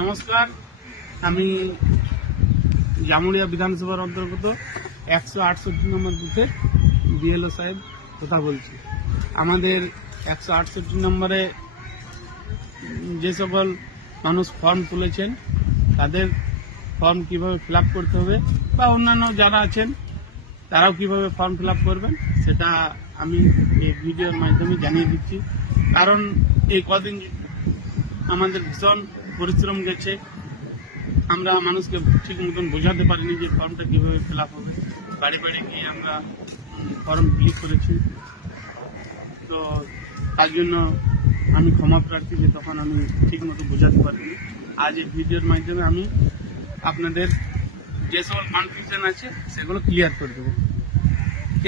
নমস্কার, আমি জামুড়িয়া বিধানসভার অন্তর্গত 168 নম্বর বুথের বিএলও সাহেব কথা বলছি। আমাদের 168 নম্বরে যে সকল মানুষ ফর্ম তুলেছেন তাদের ফর্ম কিভাবে ফিল আপ করতে হবে বা অন্যান্য যারা আছেন তারাও কিভাবে ফর্ম ফিল আপ করবেন সেটা আমি এই ভিডিওর মাধ্যমে জানিয়ে দিচ্ছি। কারণ এই কদিন আমাদের ভীষণ পরিশ্রম গেছে, আমরা মানুষকে ঠিক মতন বোঝাতে পারিনি যে ফর্মটা কীভাবে ফিল আপ হবে। বাড়ি বাড়ি গিয়ে আমরা ফর্ম ক্লিক করেছি, তো তার জন্য আমি ক্ষমা প্রার্থী যে তখন আমি ঠিক মতো বোঝাতে পারিনি। আজ এই ভিডিওর মাধ্যমে আমি আপনাদের যে সকল কনফিউশন আছে সেগুলো ক্লিয়ার করে দেবো।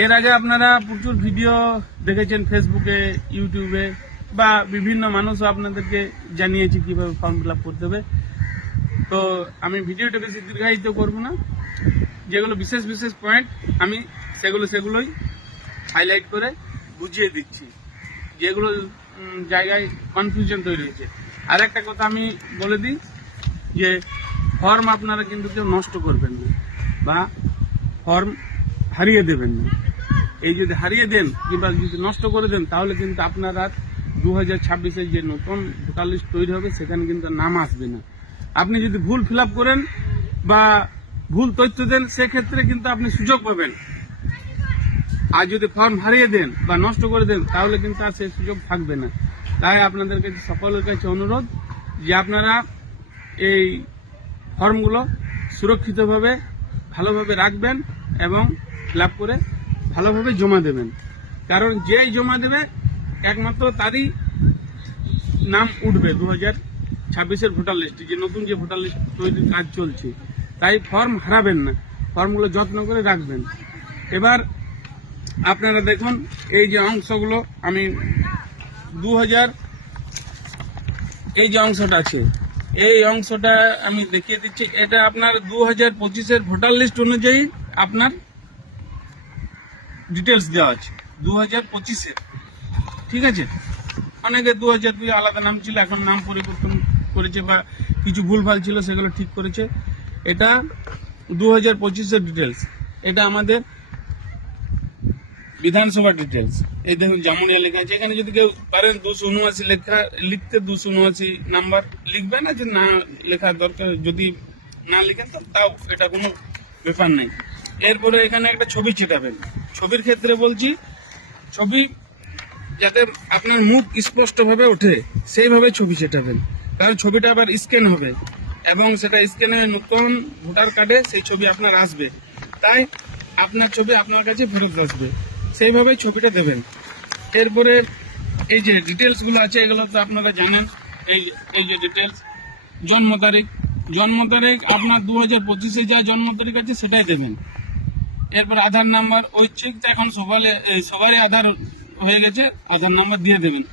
এর আগে আপনারা প্রচুর ভিডিও দেখেছেন ফেসবুকে, ইউটিউবে, বা বিভিন্ন মানুষও আপনাদেরকে জানিয়েছি কিভাবে ফর্ম ফিল আপ করতে হবে। তো আমি ভিডিওটা বেশি দীর্ঘায়িত করব না, যেগুলো বিশেষ বিশেষ পয়েন্ট আমি সেগুলোই হাইলাইট করে বুঝিয়ে দিচ্ছি, যেগুলো জায়গায় কনফিউশন তৈরি হয়েছে। আর একটা কথা আমি বলে দিই যে ফর্ম আপনারা কিন্তু কেউ নষ্ট করবেন না বা ফর্ম হারিয়ে দেবেন না। এই যদি হারিয়ে দেন কিংবা যদি নষ্ট করে দেন তাহলে কিন্তু আপনার আর 2026-এর যে নতুন ভোটার লিস্ট তৈরি হবে সেখানে কিন্তু নাম আসবে না। আপনি যদি ভুল ফিল আপ করেন বা ভুল তথ্য দেন সেক্ষেত্রে কিন্তু আপনি সুযোগ পাবেন। আর যদি ফর্ম হারিয়ে দেন বা নষ্ট করে দেন তাহলে কিন্তু আর সেই সুযোগ থাকবে না। তাই আপনাদের কাছে সকলের কাছে অনুরোধ যে আপনারা এই ফর্মগুলো সুরক্ষিতভাবে ভালোভাবে রাখবেন এবং ফিল আপ করে ভালোভাবে জমা দেবেন। কারণ যেই জমা দেবে একমাত্র তারই নাম উঠবে 2026-এর ভোটার লিস্টে, যে নতুন যে ভোটার লিস্ট তৈরির কাজ চলছে। তাই ফর্ম হারাবেন না, ফর্মগুলো যত্ন করে রাখবেন। এবার আপনারা দেখুন এই যে অংশগুলো আমি 2000 এই যে অংশটা আছে এই অংশটা আমি দেখিয়ে দিচ্ছি। এটা আপনার 2025-এর ভোটার লিস্ট অনুযায়ী আপনার ডিটেলস দেওয়া আছে 2025-এর, ঠিক আছে। অনেকে 2002 আলাদা নাম ছিল, এখন নাম পরিবর্তন করেছে বা কিছু ভুলভাল ছিল সেগুলো ঠিক করেছে। এটা 2025-এর ডিটেলস, এটা আমাদের বিধানসভা ডিটেলস। এই দেখুন জামুড়িয়া লেখা আছে, এখানে যদি কেউ পারেন 279 লিখতে 279 নাম্বার লিখবেন, না যে না লেখা দরকার, যদি না লিখেন তো তাও এটা কোনো ব্যাপার নাই। এরপরে এখানে একটা ছবি চেটাবেন। ছবির ক্ষেত্রে বলছি, ছবি যাতে আপনার মুখ স্পষ্টভাবে ওঠে সেইভাবে ছবি চেটাবেন, কারণ ছবিটা আবার স্ক্যান হবে এবং সেটা স্ক্যান হয়ে নতুন ভোটার কার্ডে সেই ছবি আপনার আসবে। তাই আপনার ছবি আপনার কাছে ফেরত আসবে, সেইভাবে ছবিটা দেবেন। এরপরে এই যে ডিটেলসগুলো আছে এগুলো তো আপনারা জানেন। এই যে ডিটেলস, জন্ম তারিখ আপনার 2025-এ যা জন্ম তারিখ আছে সেটাই দেবেন। এরপর আধার নাম্বার, ঐচ্ছিক এখন সবারই আধার হয়ে গেছে, আধার নাম্বার দিয়ে দেবেন।